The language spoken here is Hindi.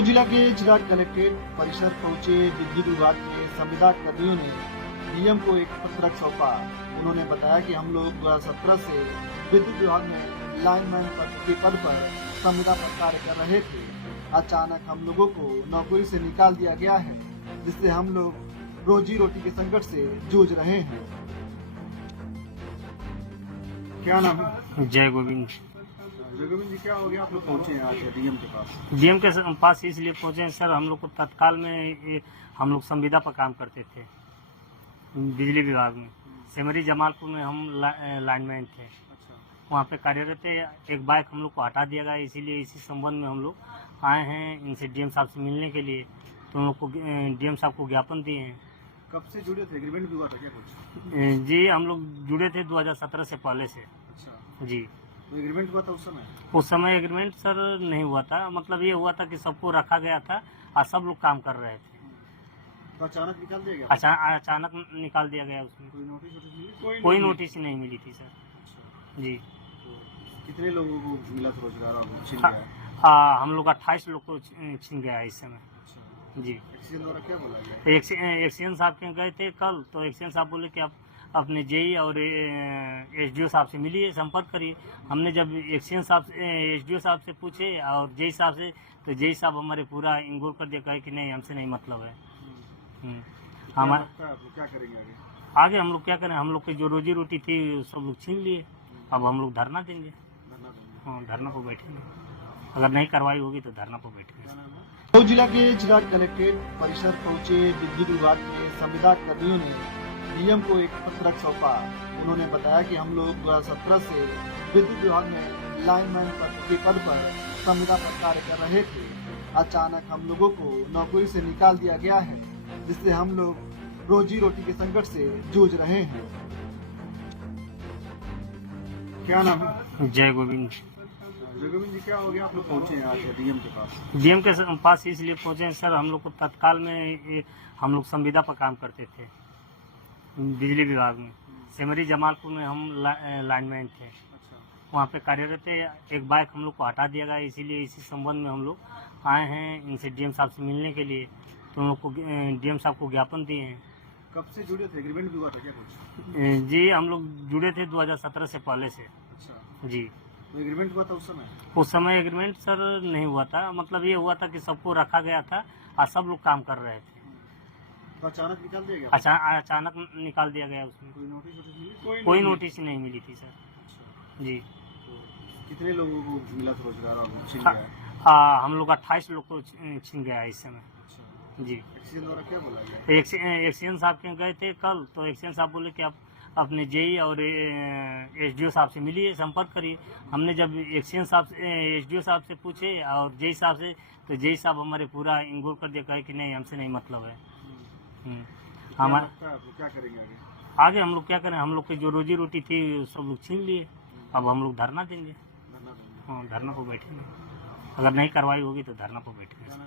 जिला के जिला कलेक्ट्रेट परिसर पहुंचे विद्युत विभाग के संविदा कर्मियों ने डीएम को एक पत्रक सौंपा। उन्होंने बताया कि हम लोग 2017 से विद्युत विभाग में लाइनमैन के पद पर संविदा पर कार्य कर रहे थे। अचानक हम लोगों को नौकरी से निकाल दिया गया है, जिससे हम लोग रोजी रोटी के संकट से जूझ रहे हैं। क्या नाम है? जय गोविंद। जय गोविंद जी, क्या हो गया? आप लोग पहुंचे हैं आज डीएम के पास? डीएम के पास इसलिए पहुंचे हैं सर, हम लोग को तत्काल में हम लोग संविदा पर काम करते थे बिजली विभाग में। सेमरी जमालपुर में हम लाइनमैन थे। अच्छा। वहाँ पे कार्यरत थे। एक बाइक हम लोग को हटा दिया गया, इसीलिए इसी संबंध में हम लोग आए हैं इनसे डीएम साहब से मिलने के लिए। तो हम लोग को डीएम साहब को ज्ञापन दिए हैं। कब से जुड़े थे? एग्रीमेंट भी हुआ था क्या कुछ? जी, हम लोग जुड़े थे 2017 से पहले से। अच्छा जी। तो एग्रीमेंट हुआ था उस समय? उस समय एग्रीमेंट सर नहीं हुआ था। मतलब ये हुआ था कि सबको रखा गया था और सब लोग काम कर रहे थे। तो अचानक निकाल दिया गया? अचानक निकाल दिया गया। उसमें कोई नोटिस मिली? कोई नोटिस नहीं मिली थी सर। अच्छा। जी। तो कितने लोगों को मिला था रोजगार और छिन हाँ, गया? हम लोग 28 लोग को छीन गया है इस समय। अच्छा। जी। एक्सीडेंट द्वारा क्या बोला गया? एक्सीएन साहब के गए थे कल, तो एक्सीएन साहब बोले कि आप अपने जेई और एसडीओ साहब से मिलिए, संपर्क करिए। हमने जब एक्सीएन साहब एसडीओ साहब से पूछे और जेई साहब से, तो जेई साहब हमारे पूरा इंगोर कर दिया, कहे कि नहीं हमसे नहीं मतलब है। हमारा क्या करेंगे आगे? आगे हम लोग क्या करें? हम लोग की जो रोजी रोटी थी सब लोग छीन लिए। अब हम लोग धरना देंगे। हाँ, धरना पर बैठेंगे। अगर नहीं कार्रवाई होगी तो धरना पर बैठेंगे। जिला के जिला कलेक्ट्रेट परिसर पहुंचे विद्युत विभाग के संविदा कर्मियों ने डीएम को एक पत्रक सौंपा। उन्होंने बताया कि हम लोग 2017 से विद्युत विभाग में लाइनमैन के पद पर संविदा पर कार्य कर रहे थे। अचानक हम लोगों को नौकरी से निकाल दिया गया है, जिससे हम लोग रोजी रोटी के संकट से जूझ रहे हैं। क्या नाम है? जय गोविंद। जय गोविंद जी, क्या हो गया? आप लोग पहुंचे हैं आज डीएम के पास? डीएम के पास इसलिए पहुंचे हैं सर, हम लोग को तत्काल में हम लोग संविदा पर काम करते थे बिजली विभाग में। सेमरी जमालपुर में हम लाइनमैन थे। अच्छा। वहाँ पे कार्यरत थे। एक बाइक हम लोग को हटा दिया गया, इसीलिए इसी संबंध में हम लोग आए हैं इनसे डीएम साहब से मिलने के लिए। तो हम लोग को डीएम साहब को ज्ञापन दिए हैं। कब से जुड़े थे? एग्रीमेंट भी हुआ था क्या कुछ? जी, हम लोग जुड़े थे 2017 से पहले से। अच्छा। जी। तो एग्रीमेंट हुआ था उस समय? उस समय एग्रीमेंट सर नहीं हुआ था। मतलब ये हुआ था कि सबको रखा गया था और सब लोग काम कर रहे थे। तो अचानक निकाल दिया गया? अचानक निकाल दिया गया। उसमें कोई नोटिस मिली? कोई नोटिस नहीं मिली थी सर। अच्छा। जी। तो कितने लोगों को मिला था रोजगार और छिन हाँ, गया? हम लोग 28 लोग को छीन गया है इस समय। अच्छा। जी। एक्सीडेंट द्वारा क्या बोला गया? एक्सीएन साहब के गए थे कल, तो एक्सीएन साहब बोले कि आप अपने जेई और एसडीओ साहब से मिलिए, संपर्क करिए। हमने जब एक्सीएन साहब एसडीओ साहब से पूछे और जेई साहब से, तो जेई साहब हमारे पूरा इंगोर कर दिया, कहे कि नहीं हमसे नहीं मतलब है। हमारा क्या करेंगे आगे? आगे हम लोग क्या करें? हम लोग की जो रोजी रोटी थी सब लोग छीन लिए। अब हम लोग धरना देंगे। हाँ, धरना पर बैठेंगे। अगर नहीं कार्रवाई होगी तो धरना पर बैठेंगे।